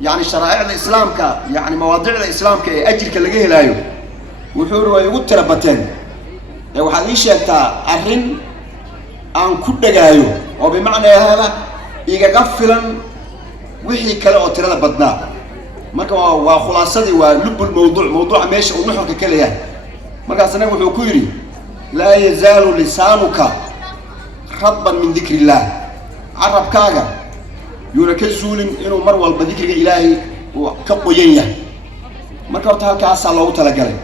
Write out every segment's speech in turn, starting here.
يعني شرائع الإسلام يعني مواضيع الإسلام كأجر كاللي لايو وحور ويقول تربتين waxaad ii sheegtaa arrin aan ku dhagaayo oo bimacna hada igaga filan wixii kale oo tirada badnaa marka waa khulaasadii waa lubul mawduuca meesha uu nuxurka ka leeyahay markaasna wuxuu ku yiri la yazaalu lisaanuka rabban min dhikrillah arabkaaga yuuna ka zuulin inuu mar walba dhikriga ilaahay uu ka qoyan yahay marka horta halkaas loogu talagalay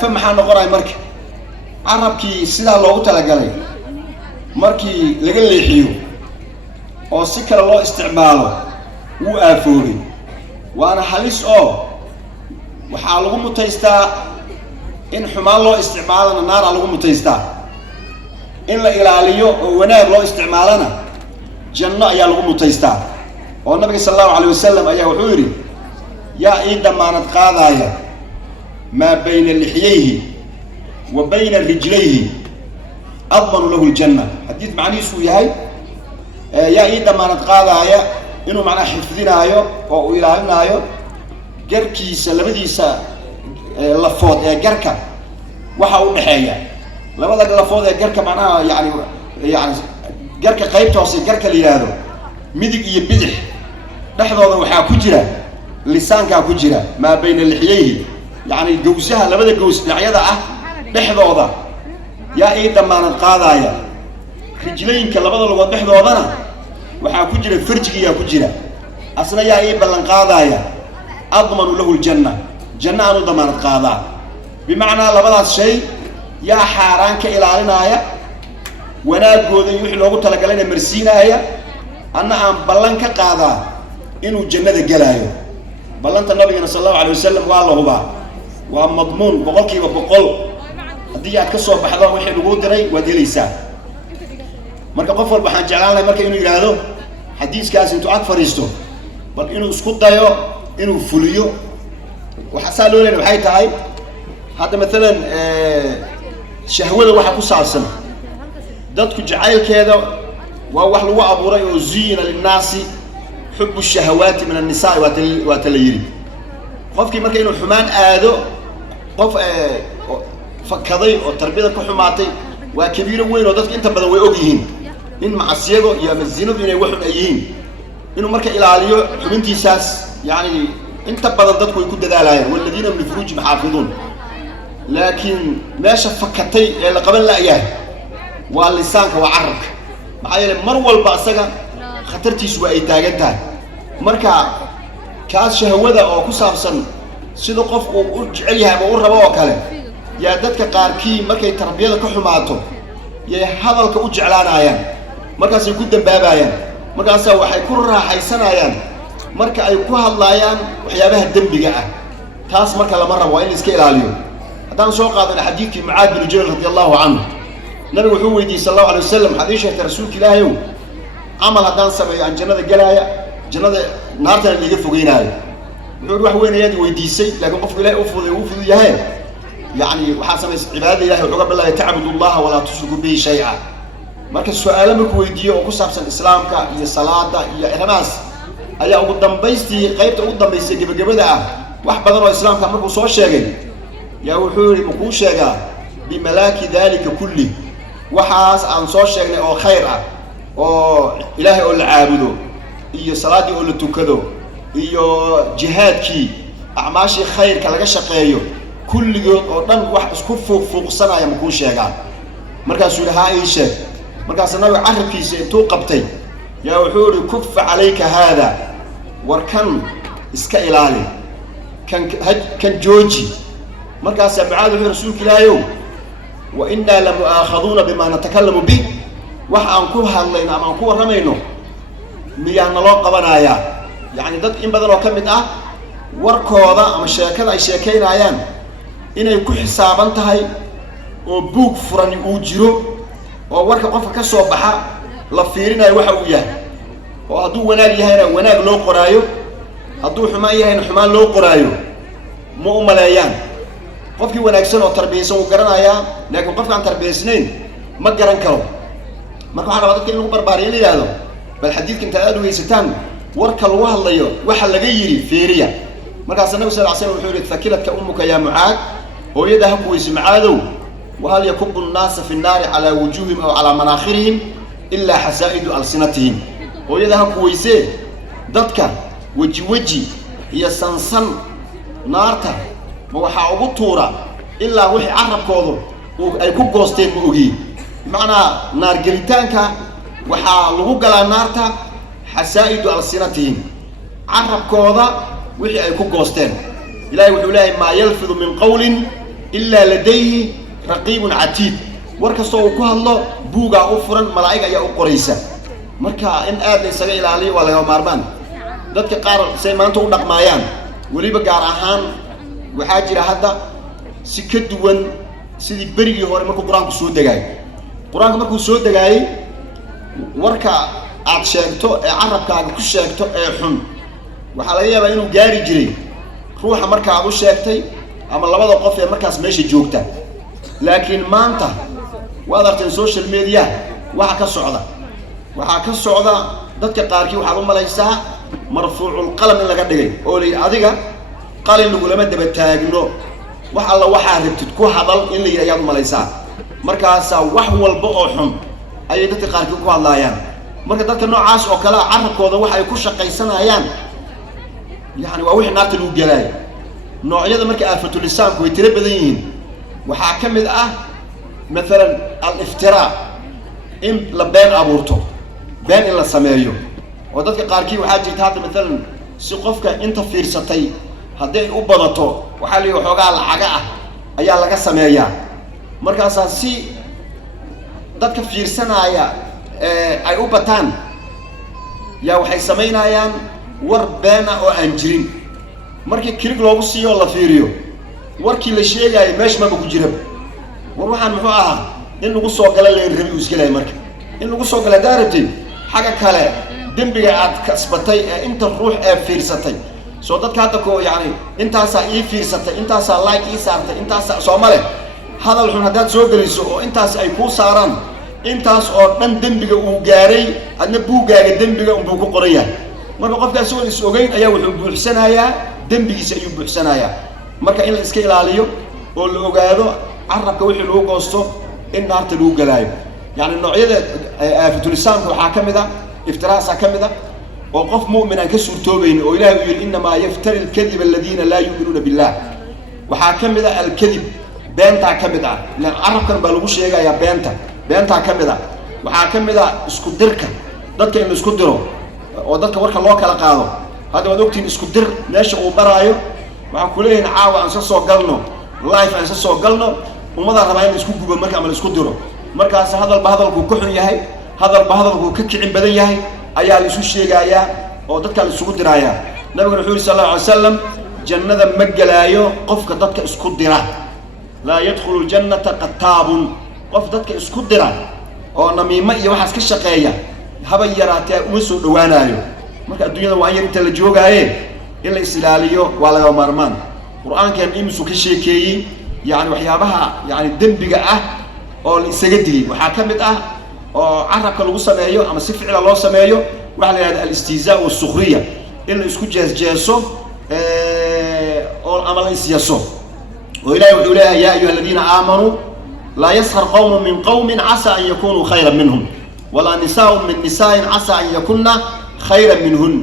fa maxaa noqonay marka arabkii sida loogu talagalay markii laga leexiyo oo si kale loo isticmaalo uu aafoobay waana halis oo waxa lagu mutaystaa in xumaan loo isticmaalana naar lagu mutaystaa in la ilaaliyo oo wanaag loo isticmaalana janno ayaa lagu mutaystaa oo nabiga sallallahu alayhi wasallam ayaa wuxuu yiri yaa ii damaanad qaadaya ma bayna lixyayhi وبين رجليه أضمن له الجنة حديث معني سويهاي يا إيدا ما نتقاضايا إنه معنا حفظنا هايو وإلهنا هايو جركي سلبدي سا لفوت جركا وحاول نحيا لما ذاك لفوت جركا معناها يعني جركا قيب توصل جركا اللي هذا مدق يبدح لحظة وحا كجرة لسان كا كجرة ما بين اللحيين يعني جوزها لما جوز العيادة dhexdooda yaa ii damaanad qaadaya rijlayinka labada lugood dhexdoodana waxa ku jira farjiga ku jira asna yaa ii ballan qaadaya admanu lahu aljanna janna aanu damaanad qaadaa bimaana labadaas shay yaa xaraan ka ilaalinaya wanaagooda wixii loogu talagalay marsiinaya anna aan ballan ka qaadaa inuu jannada galaayo ballanta nabiga sallallahu alayhi wasallam waa la hubaa waa madmuun boqolkiiba boqol haddii aad ka soo baxdo wixii lagu diray waad helaysaa marka qof walba waxaan jeclaan lahay marka inuu yiraahdo xadiiskaas intuu ag fariisto bal inuu isku dayo inuu fuliyo waxa saa loo leeyahay waxay tahay hadda مثلا shahwada waxa ku saabsan dadku jacaylkeeda waa wax lagu abuuray oo ziina linaasi hubbu shahawaati min an-nisaa wa talayiri qofkii marka inuu xumaan aado qof فكذي أو تربية كحماتي وكبيرة وين ودتك أنت بدو يوجيهن إن مع السياق يا مزينو بين واحد أيين إنه مركز إلى عليه حبنتي ساس يعني أنت بدو ضدك ويكون دلالة والذين من الفروج محافظون لكن ما شفكتي إلا قبل لا إياه واللسانك وعرك معايا المروة البأسجة خطرتي سواء تاجنتها مركز كاس شهوة أو كسافسن سيدو قف وجعلها بقول ربوا وكله يا dadka qaarkii markay tarbiyada ka xumaato yay hadalka u jeclaanayaan markaas ay ku dambaabaan markaas waxay ku raaxaysanayaan marka ay ku hadlayaan waxyaabaha dambiga ah taas marka lama rabo in iska ilaaliyo hadaan soo qaadana xadiidkii Muaad bin Jabal radiyallahu anhu nabigu wuxuu weydiiyay sallallahu alayhi wasallam xadiisha rasuulka ilaahay amal hadaan sameeyo aan jannada galaya jannada naarta laga fogeynayo wuxuu wax weyn ayay weydiisay laakiin qofku ilaahay u fududay yahay يعني وحسن عبادة الله وعقب الله تعبد الله ولا تشركوا به شيئا. مركز سؤال مركو يديه وكسب سن الإسلام كا يا صلاة يا إخلاص. أيا قدام بيستي قيبت قدام بيستي جب ده واحد بدر الإسلام كان مركو صور شيء. يا وحوري مكو شيء بملاك ذلك كله. وحاس عن صور شيء أو خير أو إلهي أو العابده. يا صلاة أو التوكدو. يا جهاد كي أعماشي خير كلا شقيه. كل يوم أردن واحد سكوف فوق سنة يا مكون شيئا مركز سورها أي شيء مركز نوع عرب كيس توقبتي يا وحوري كف عليك هذا وركن إسكائلالي كان جوجي مركز سبعاد رسولك لا يوم وإنا لمؤاخذون بما نتكلم به وحنكوها الله نعم أنكوها رمينه ميان الله قبنايا يعني ضد إن بدل وكمت warkooda ama sheekada ay sheekeynayaan inay ku xisaaban tahay oo buug furan uu jiro oo warka qofka ka soo baxa la fiirinayo waxa uu yahay oo hadduu wanaag yahayna wanaag loo qoraayo hadduu xumaan yahayna xumaan loo qoraayo ma u maleeyaan qofkii wanaagsan oo tarbiyaysan uu garanayaa laakiin qofka aan tarbiyaysnayn ma garan karo marka waxa rabaa dadka in lagu barbaariyo yiraahdo bal xadiidka inta aad u haysataan warka lagu hadlayo waxa laga yiri fiiriya markaas nabi sallallahu alayhi wasallam wuxuu yiri thakilatka ummuka ya mu'aad hooyada ku weysi macaadow وهل يكب الناس في النار على وجوههم أو على مناخرهم إلا حسائد ألسنتهم وإذا كويسة ضدك وجي هي سنسن نارتا وحا أبطورة إلا وحي عرب كوضو أي كوب قوستين بأوهي معنى نار قريتانك وحا لغوغلا نارتا حسائد ألسنتهم عرب كوضا وحي أي كوب قوستين إلهي وحي ما يلفظ من قول إلا لديه رقيب عتيد warkastoo ku hadlo buuga u furan malaa'ig ayaa u qoraysa marka in aad la isaga ilaaliyo waa laga maarmaan dadka qaar say maanta u dhaqmaayaan waliba gaar ahaan waxa jira hadda si ka duwan sidii berigii hore markuu quraanku soo degay quraanka markuu soo degay warka aad sheegto ee carabkaaga ku sheegto ee xun waxa laga yaabaa inuu gaari jiray ruuxa marka aad u sheegtay ama labada qof ee markaas meesha joogta laakiin maanta waad aragteen social media waxa ka socda dadka qaarkii waxa u malaysaa marfuucul qalam in laga dhigay oo adiga qalin lagu lama daba taagno wax alla waxa rabtid ku hadal in la yiraahdo malaysaa markaas wax walba oo xun ay dadka qaarkii ku hadlayaan marka dadka noocaas oo kala carabkooda wax ay ku shaqaysanayaan yani waa wixii naarta lagu galay noocyada marka aafatul lisaanku way tira badan yihiin waxaa ka mid ah مثلا الافتراء in la been abuurto been in la sameeyo oo dadka qaarkii waxa jirta hadda مثلا si qofka inta fiirsatay haday u badato waxa la xoogaa lacaga ah ayaa laga sameeyaa markaas si dadka fiirsanaya ay u bataan yaa waxay sameynayaan war been oo aan jirin markii kirig loogu siiyo la fiiriyo warkii la sheegay meesh ma ku jira waxaan muxuu ahaa in lagu soo galay leen rabi isgalay marka in lagu soo galay daarati xaga kale dambiga aad kasbatay inta ruux ee fiirsatay soo dadka hadda ko yaani intaas ay fiirsatay intaas like ii saartay intaas Soomaali hadal xun hadaad soo galiso oo intaas ay ku saaraan intaas oo dhan dambiga uu gaaray adna buugaaga dambiga uu ku qorayaa marka qofkaas oo is ogeyn ayaa wuxuu buuxsanayaa dambigiisa ayuu buuxsanayaa marka in la iska ilaaliyo oo la ogaado عربك وحي لو قوستو ان نارته لو غلايو يعني نوعيده aafatul lisaanku waxa kamida iftiraasa kamida oo qof mu'min ka suurtoobayn oo ilaahay uu yiri inma yaftari al-kadhib alladina la yu'minuna billah waxa kamida al-kadhib beenta kamida lan arabkan baa lagu sheegaya beenta kamida waxa kamida isku dirka dadka in isku diro oo dadka warka loo kala qaado hada wad ogtiin isku dir meesha uu baraayo waxa ku leeyahay caawa aan soo galno live aan soo galno umada rabaa in isku gubo marka amal isku diro markaas hadalku ku xun yahay hadalku ka kicin badan yahay ayaa la isu sheegaya oo dadka la isugu diraya nabiga rasuul sallallahu alayhi wasallam jannada ma galaayo qofka dadka isku dira la yadkhulu jannata qattabun qof dadka isku dira oo namiima iyo waxaas ka shaqeeya haba yaraatee uma soo dhawaanayo marka adduunyada waa yar inta la joogaaye in la isilaaliyo waa laga maarmaan quraankan imsu ka sheekeeyay يعني waxyaabaha yani dambiga ah oo la isaga digay waxa kamid ah oo carabka lagu sameeyo ama si ficil loo sameeyo waxa la yiraahdo al-istihzaa wa sukhriya in la isku jeesjeeso oo amal isyaso oo ilaahay wuxuu leeyahay ya ayyuha alladina aamanu la yaskhar qawmun min qawmin asa an yakunu khayran minhum wala nisaa'un min nisaa'in asa an yakunna khayran minhun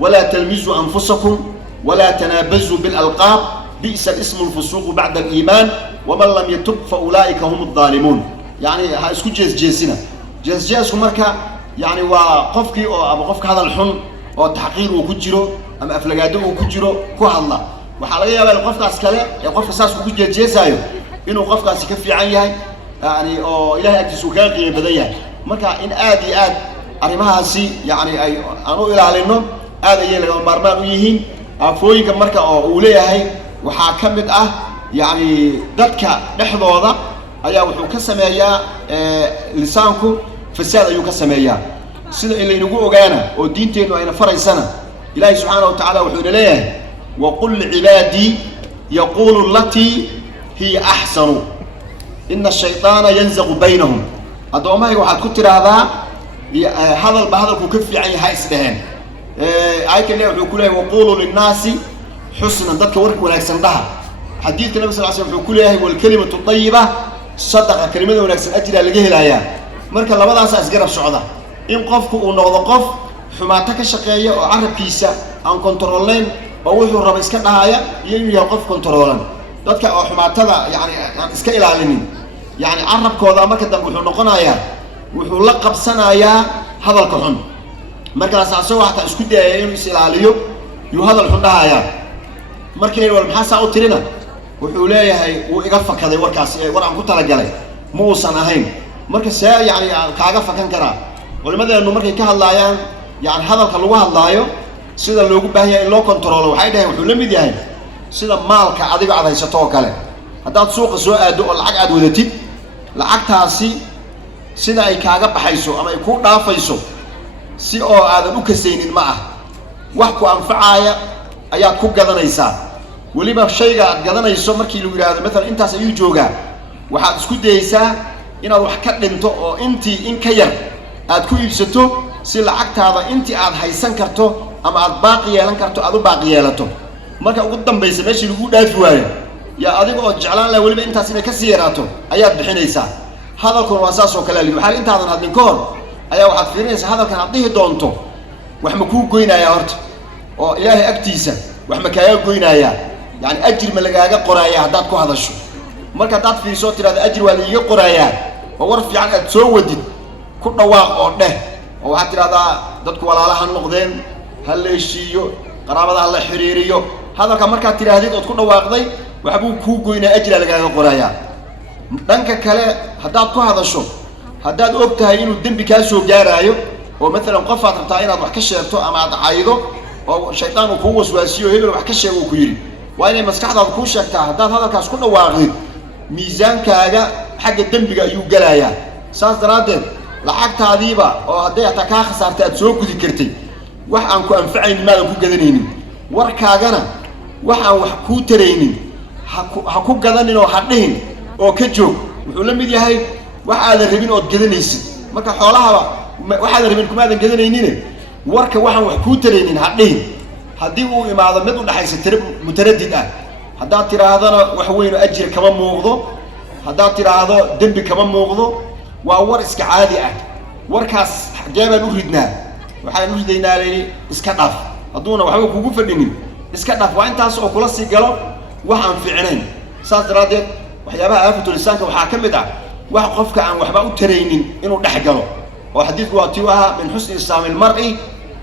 wala talmizu anfusakum wala tanabazu bil alqab بئس الاسم الفسوق بعد الإيمان ومن لم يتب فأولئك هم الظالمون يعني اسكو جيسنا جيسكم مركا يعني وقفكي أو قفك هذا الحن أو تحقير وكجرو أم أفلقادو وكجرو كو الله وحاليا بقى القفك أسكالي يقفك أساس وكجر جيسايو إنه قفك أسكفي عنيها يعني أو إلهي أكتسو كاقي بدايا مركا إن آدي أرمها سي يعني أنو إلى علينا آدي يلغى المرمان ويهين أفويك مركا أوليها waxa kamid ah yani dadka dhaxdooda ayaa wuxuu ka sameeyaa lisaanku fasaad ayuu ka sameeyaa sida ilaynagu ogaana oo diinteenu ayna faraysana ilaahay subhanahu wa ta'ala wuxuu leeyahay wa qul ibadi yaqulu allati hi ahsanu inna ash-shaytana yanzaghu baynahum adoomahay waxaad ku tiraahdaa hadalku ka fiican yahay isdheen آية الله وحكولها وقولوا للناس حسنا ضدك ورك ونكسن ضها حديث النبي صلى الله عليه وسلم وحكولها والكلمة الطيبة صدق كلمة ونكسن أجل لجه الآية مركا لبضع أساس جرب سعودة إن قفك ونوضقف حماتك الشقية وعرب كيسة عن كنترولين ووجه الرب إسكتها آية يوقف كنترولا ضدك حماتها يعني إسكائل علمين يعني عرب كوذا مركا دم وحنقنا آية وحلقب سنة آية هذا الكحن مركا أساسه حتى إسكت آية يسأل عليه هذا الحن آية مركا والمحاسة أو ترينا وحولاية هاي وإقفك هذا وركاس ورعن كنت لقالي مو سنهين marka saa yani kaaga fakan kara culimadeenu markay ka hadlayaan yani hadalka lagu hadlaayo sida loogu baahan yahay in loo control waxay dhahay wuxuu la mid yahay sida maalka adiga aad haysato oo kale hadaad suuqa soo aado oo lacag aad wadatid lacagtaasi sida ay kaaga baxayso ama ay ku dhaafayso si oo aadan u kasaynin ma ah wax ku anfacaya ayaad ku gadanaysaa waliba shayga aad gadanayso markii lagu yiraahdo mesela intaas ayuu joogaa waxaad isku dayaysaa inaad wax ka dhinto oo intii in ka yar aad ku iibsato si lacagtaada intii aad haysan karto ama aad baaqi yeelan karto aad u baaqi yeelato marka ugu dambaysa meeshii lagu dhaafi waayo yaa adiga oo jeclaan la waliba intaas inay ka sii yaraato ayaad bixinaysaa hadalkuna waa saas oo kale leh waxa intaadan hadin ka hor ayaa waxaad fiirinaysaa hadalkan aad dhihi doonto wax ma ku goynaya horta oo ilaahay agtiisa wax ma kaaga goynaya yani ajir ma lagaaga qoraya hadaad ku hadasho marka dad fiiso tirada ajir waa liiga qorayaa oo war fiican aad soo wadid ku dhawaaq oo dheh oo waxa tirada dadku walaalaha noqdeen hal leeshiyo qaraabada la xiriiriyo hadalka marka tiraadid oo ku dhawaaqday waxa buu ku goynaa ajir lagaaga qorayaa dhanka kale hadaad ku hadasho hadaad ogtahay inuu dambi ka soo gaarayo oo mesela qof aad rabtaa inaad wax ka sheegto ama aad caydo oo shaytaan uu ku waswaasiyo hebel wax ka sheego ku yiri waa inay maskaxdaada ku sheegtaa hadaad hadalkaas ku dhawaaqid miisaankaaga xagga dambiga ayuu galayaa saas daraadeed lacagtaadiiba oo haday aad ka khasaartay aad soo gudi kartay wax aan ku anfacayn maadan ku gadanaynin warkaagana wax aan wax ku taraynin ha ku gadanin oo hadhin oo ka joog wuxuu la mid yahay wax aad rabin oo gadanaysid marka xoolaha wax aad rabin kuma aadan gadanaynin warka waxaan wax ku taraynin hadhin hadii uu imaado mid u dhaxaysa tirab mutaraddid ah hadaad tiraadana wax weyn oo ajir kama muuqdo hadaad tiraado dambi kama muuqdo waa war iska caadi ah warkaas xageebaan u ridnaa waxaan u ridaynaa leeyahay iska dhaaf haduuna waxba kugu fadhinin iska dhaaf waa intaas oo kula sii galo wax aan fiicnayn saas daraadeed waxyaabaha aafatul lisaanka waxaa ka mid ah wax qofka aan waxba u taraynin inuu dhex galo oo xadiidku waa tii ahaa min xusni islaamil mar'i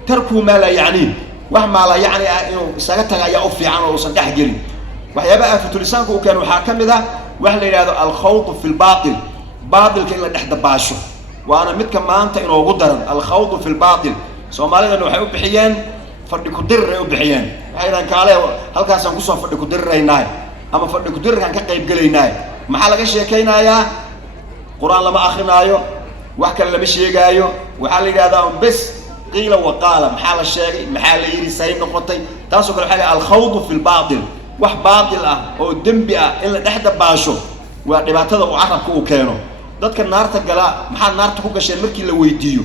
tarku ma la yacni wax ma la yacni inuu isaga tagaya u fiican oo uusan dhex gelin waxyaabaha aafatul lisaanka uu keen waxaa ka mid ah wax la yiraahdo al-khawd fi al-batil batilka ila dhexda baasho waana midka maanta inuu ugu daran al-khawd fi al-batil Soomaalida waxay u bixiyeen fadhi ku dir ay u bixiyeen waxayna kaale halkaas aan ku soo fadhi ku dirreynaa ama fadhi ku dirkan ka qayb galeynaa maxaa laga sheekaynayaa quraan lama akhrinayo wax kale lama sheegaayo waxa la yiraahdaa bas qiila wa qaala maxaa la sheegay maxaa la yiri say noqotay taas oo kale waxa al-khawd fi al-batil wax baatil ah oo dambi ah in la dhexda baasho waa dhibaatada uu carabku u keeno dadka naarta gala maxaa naarta ku gasheen markii la weydiiyo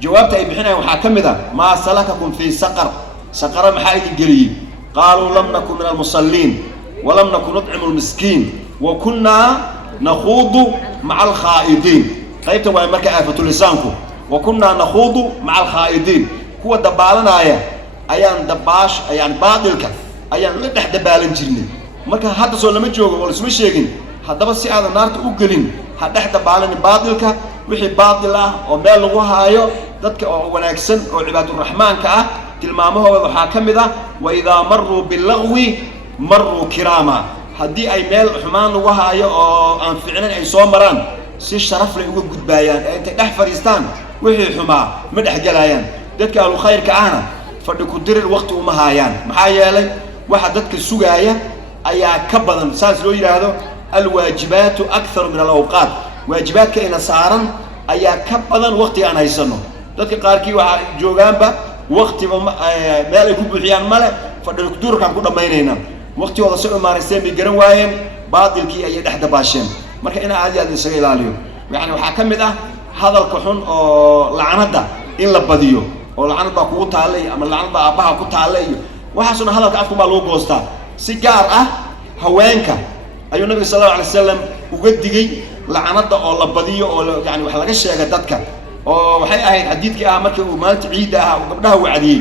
jawaabta ay bixinayaan waxa kamid ah ma salakakum fi saqar saqara maxaa idin geliyay qaalu lam nakun min al-musallin wa lam nakun nut'imu al-miskiin wa kunna nakhuudu ma'a al-khaa'idin qaybta waa marka aafatul lisaanku wa kunna nakhuudu ma'a al-khaa'idin kuwa dabaalanaya ayaan dabaash ayaan baadilka ayaan la dhex dabaalan jirnay marka hadda soo lama joogo wala isma sheegin haddaba si aad naarta u gelin ha dhex dabaalan baadilka wixii baadil ah oo meel lagu haayo dadka oo wanaagsan oo cibaadu rahmaanka ah tilmaamahooda waxa kamid ah wa idha marru bil lagwi marru kirama hadii ay meel xumaan lagu haayo oo aan fiicnayn ay soo maraan si sharaf leh uga gudbayaan intay dhex fariistaan wixii xumaa ma dhex galayaan dadka ahlu khayrka ahna fadhi ku dirir waqti uma haayaan maxaa yeelay waxa dadka sugaaya ayaa ka badan saas loo yiraahdo alwaajibaatu akthar min alawqaat waajibaadka ina saaran ayaa ka badan waqti aan haysano dadka qaarkii waxa joogaanba waqti meel ay ku buuxiyaan male fadhi ku dirkan ku dhameynayna waqtigooda soo maareysay mi garan waayeen baadilkii ay dhex dabaasheen marka ina aad isaga ilaaliyo yani waxa kamid ah hadalka xun oo lacanada in la badiyo oo lacnad baa kugu taallay ama lacnad baa aabbaha ku taallay iyo waxaasuna hadalka afku baa lagu goostaa si gaar ah haweenka ayuu nabiga sallallahu alayhi wasallam uga digay lacnada oo la badiyo oo yani wax laga sheega dadka oo waxay ahayd xadiidkii ah markii uu maalinta ciida ah gabdhaha wacdiyey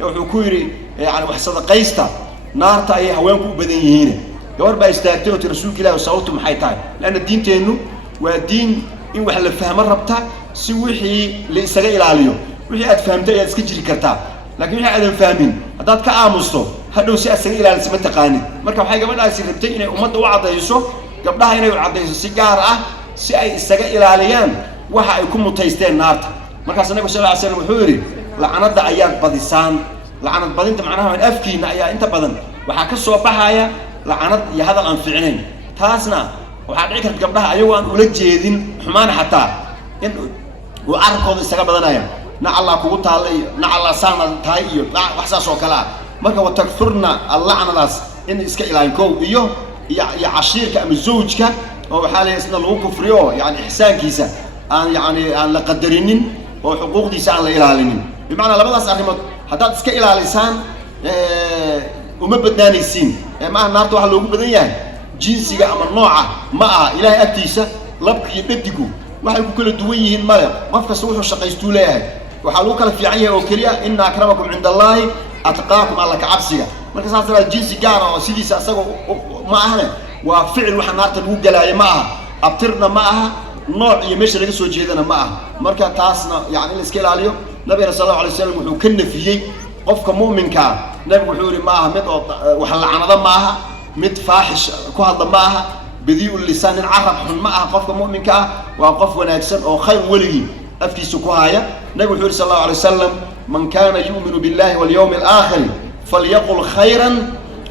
wuxuu ku yiri yani wax sadaqaysta naarta ay haweenku u badan yihiin gabar baa istaagtay oo rasuulka ilaahay sababtu maxay tahay laana diinteenu waa diin in wax la fahmo rabta si wixii la isaga ilaaliyo wixii aad fahamtay aad iska jiri kartaa laakiin wixii aadan fahmin haddaad ka aamusto hadhow si aad isaga ilaaliso ma taqaanid marka waxay gabadhaasi rabtay inay ummadda u caddayso gabdhaha inay u caddayso si gaar ah si ay isaga ilaaliyaan waxa ay ku mutaysteen naarta markaas nabiga sallallahu alayhi wasallam wuxuu yiri lacnada ayaad badisaan lacnad badinta macnaha afkiina ayaa inta badan waxaa ka soo baxaya lacnad iyo hadal aan fiicnayn taasna waxaa dhici karta gabdhaha ayagoo aan ula jeedin xumaan xataa in uu carabkooda isaga badanaya na allah kugu taallay na allah saana tahay iyo wax saas oo kale ah marka watakfurna allacnadaas in iska ilaalin koow iyo cashiirka ama zawjka oo waxaa la isna lagu kufriyo yani ihsaankiisa aan la qadarinin oo xuquuqdiisa aan la ilaalinin bimacnaa labadaas arrimood haddaad iska ilaalisaan uma badnaanaysiin maaha naarta waxa loogu badan yahay jinsiga ama nooca ma aha ilaahay agtiisa labka iyo dhadigu waxay ku kala duwan yihiin male qof kasta wuxuu shaqaystuu leeyahay waxaa lagu kala fiican yahay oo keliya inna akramakum cinda allahi atqaakum alla ka cabsiga marka saas daraadeed jinsi gaar ah oo sidiisa asaga ma ahane waa ficil waxa naarta lagu galaayo ma aha abtirna ma aha nooc iyo meesha laga soo jeedana ma aha marka taasna yani in la iska ilaaliyo nabigana sallallahu alayhi wasallam wuxuu ka nafiyey qofka mu'minka nabigu wuxuu yiri ma aha mid oo wax lacnada ma aha mid faaxish ku hadla ma aha badii'ul lisaan arab xun ma aha qofka mu'minka ah waa qof wanaagsan oo khayr waligi afkiisu ku haya nabigu wuxuu yiri sallallahu alayhi wasallam man kana yu'minu billahi wal yawmil aakhir falyaqul khayran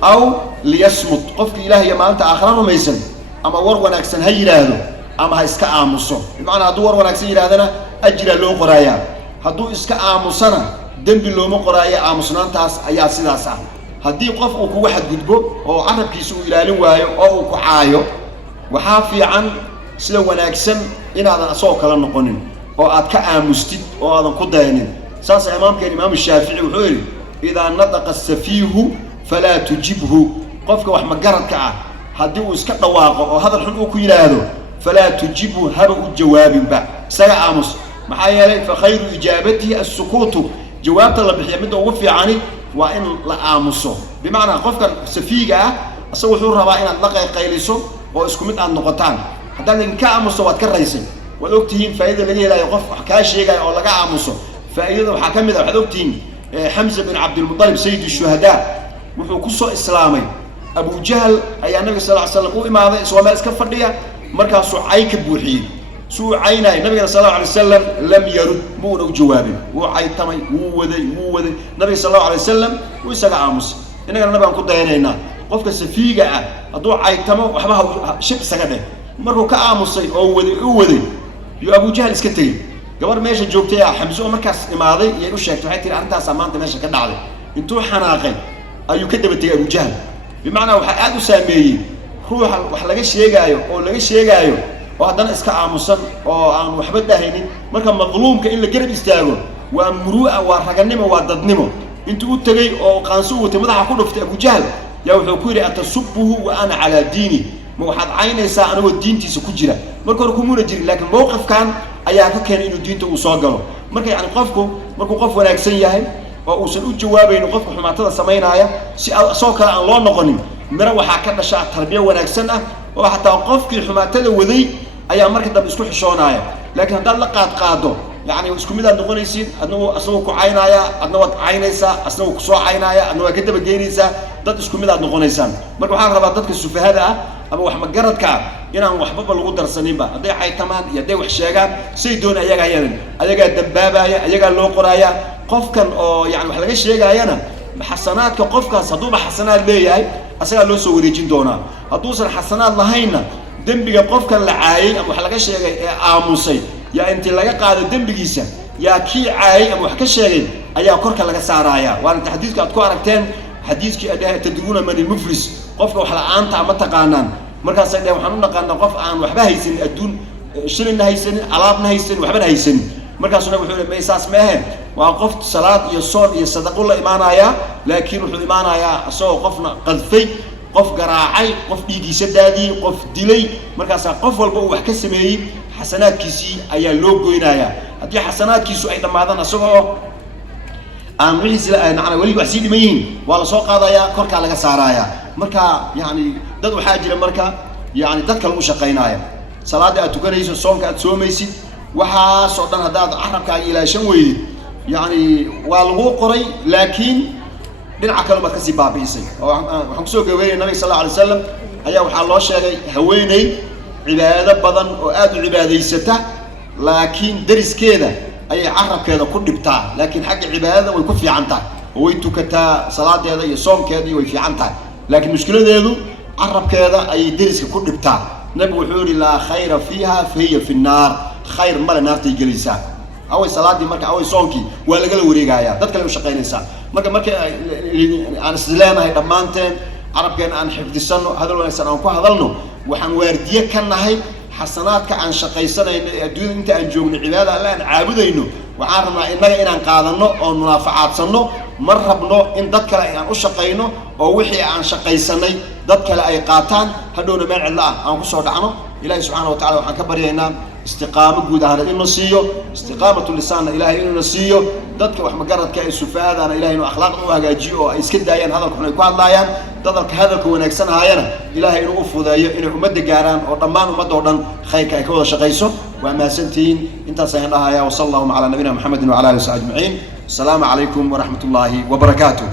aw liyasmut qofka ilaahay maanta aakhira rumaysan ama war wanaagsan ha yiraahdo ama ha iska aamuso bimacnaa hadduu war wanaagsan yiraahdana ajra loo qorayaa hadduu iska aamusana dembi looma qoraayo aamusnaantaas ayaa sidaas ah haddii qof uu kugu xadgudbo oo carabkiisa uu ilaalin waayo oo uu ku caayo waxaa fiican sida wanaagsan inaadan asoo kala noqonin oo aad ka aamustid oo aadan ku dayanin saas imaamkeen imaam shaafici wuxuu yiri idaa nadaqa safiihu falaa tujibhu qofka wax magaradka ah haddii uu iska dhawaaqo oo hadal xun uu ku yiraahdo falaa tujibhu haba u jawaabinba isaga aamus maxaa yeelay fa khayru ijaabatihi as-sukuutu jawaabta la bixiyo mid ugu fiicani waa in la aamuso bimacnaa qofkan safiiga ah asagu wuxuu rabaa inaad la qayliso oo isku mid aad noqotaan haddaad idinka aamuso waad ka raysay waad ogtihiin faa'iida laga helayo qof wax kaa sheegaya oo laga aamuso faa'iidada waxaa ka mid ah waxaad ogtihiin xamza bin cabdilmutalib sayid shuhadaa wuxuu ku soo islaamay abu jahl ayaa nabiga sallallahu alayhi wasallam u imaaday isagoo meel iska fadhiya markaasuu cay ka buuxiyey suu caynay nabigana sallallahu alayhi wasallam lam yarud muuna u jawaabin wuu caytamay wuu waday nabiga sallallahu alayhi wasallam wuu isaga aamusay inagana nabigaan ku dayanaynaa qofka safiiga ah hadduu caytamo waxba shib isaga dheh markuu ka aamusay oo waday iyo abu jahl iska tegey gabar meesha joogtay xamso oo markaas imaaday iyay u sheegtay waxay tiri arrintaas maanta meesha ka dhacday intuu xanaaqay ayuu ka daba tegay abu jahl bimacnaa waxaa aad u saameeyey ruuxa wax laga sheegaayo oo haddana iska aamusan oo aan waxba dhahaynin marka madluumka in la garab istaago waa muru'a waa raganimo waa dadnimo intuu u tegay oo qaanso watay madaxa ku dhuftay abu jahl yaa wuxuu ku yiri atasubbuhu wa ana ala diini ma waxaad caynaysaa anagoo diintiisa ku jira marka hore kumuna jirin laakiin mowqifkan ayaa ka keenay inuu diinta uu soo galo marka yani qofku markuu qof wanaagsan yahay oo uusan u jawaabaynin qofka xumaatada samaynaya si asoo kale aan loo noqonin mira waxaa ka dhasha tarbiya wanaagsan ah oo xataa qofkii xumaatada waday ayaa marka dambe isku xishoonaya laakiin haddaad la qaado yani isku mid aad noqonaysiin asagoo ku caynaya adna waad caynaysaa asna wuu kusoo caynaya adna waa ka dabageynaysaa dad isku mid aad noqonaysaan marka waxaan rabaa dadka sufahada ah ama wax magaradka ah inaan waxbaba lagu darsaninba hadday caytamaan iyo hadday wax sheegaan say doon ayagaa yeelan ayagaa dambaabaya ayagaa loo qoraaya qofkan oo yani wax laga sheegaayana xasanaadka qofkaas hadduuba xasanaad leeyahay asagaa loo soo wareejin doonaa hadduusan xasanaad lahaynna dembiga qofkan la caayay ama wax laga sheegay ee aamusay yaa intii laga qaado dembigiisa yaa kii caayay ama wax ka sheegay ayaa korka laga saaraya waana xadiiska aad ku aragteen xadiiskii adhaa tadruuna man al-muflis qofka wax la'aanta ama taqaanaan markaas ay waxaan u naqaanaa qof aan waxba haysan adduun shilin haysan alaabna haysan waxba haysan markaasuna wuxuu leeyahay meesaas meehe waa qof salaad iyo soon iyo sadaqo la imaanaya laakiin wuxuu imaanayaa asoo qofna qadfay qof garaacay qof dhiigiisa daadiyay qof dilay markaas qof walba uu wax ka sameeyay xasanaadkiisii ayaa loo goynayaa haddii xasanaadkiisu ay dhamaadaan asagoo aan wixii macna wali wax sii dhimayn waa la soo qaadayaa korka laga saarayaa marka yani dad waxa jira marka yani dadka lagu shaqeynaayo salaada aad tukanayso soonka aad soomaysid waxa soo dhan hadaad carabkaaga ilaashan weydid yani waa lagu qoray laakiin dhinaca kale ma ka sii baabiisay waxaan ku soo gaweeyay nabiga sallallahu alayhi wasallam ayaa waxa loo sheegay haweeney cibaado badan oo aad u cibaadaysata laakiin dariskeeda ayay carabkeeda ku dhibtaa laakiin xagga cibaadada way ku fiican tahay oo way tukataa salaadeeda iyo soonkeeda way fiican tahay laakiin mushkiladeedu carabkeeda ayay dariska ku dhibtaa nabigu wuxuu yiri la khayra fiha fahiya fi an-nar khayr mala naartay gelaysaa away salaadii marka away soonkii waa laga wareegayaa dad kale u shaqeynaysaa marka aan isleenahay dhamaanteen carabkeen aan xifdisano hadal wanaagsan aan ku hadalno waxaan waardiye ka nahay xasanaadka aan shaqaysanayno adduunka inta aan joogno cibaadada Allah aan caabudayno waxaan rabnaa inaga inaan qaadano oo munaafacaadsanno mar rabno in dad kale aan u shaqeyno oo wixii aan shaqaysanay dad kale ay qaataan hadhowna meel cidla aan ku soo dhacno ilaahay subhanahu wa ta'ala waxaan ka baryaynaa istiqaamo guud ahaan inuu siiyo istiqaamatu lisaan ilaahay inuu siiyo dadka wax magaradka ay sufaadana ilaahay inuu akhlaaq u hagaajiyo oo ay iska daayaan hadalka xun ay ku hadlayaan dadka hadalka wanaagsan hayana ilaahay inuu u fudeeyo inay ummadda gaaraan oo dhammaan ummadda oo dhan khayrka ay ka wada shaqayso waa maasantiin intaas ayaan dhahayaa wa sallallahu ala nabiyina muhammadin wa ala alihi wa sahbihi ajma'in assalamu alaykum wa rahmatullahi wa barakatuh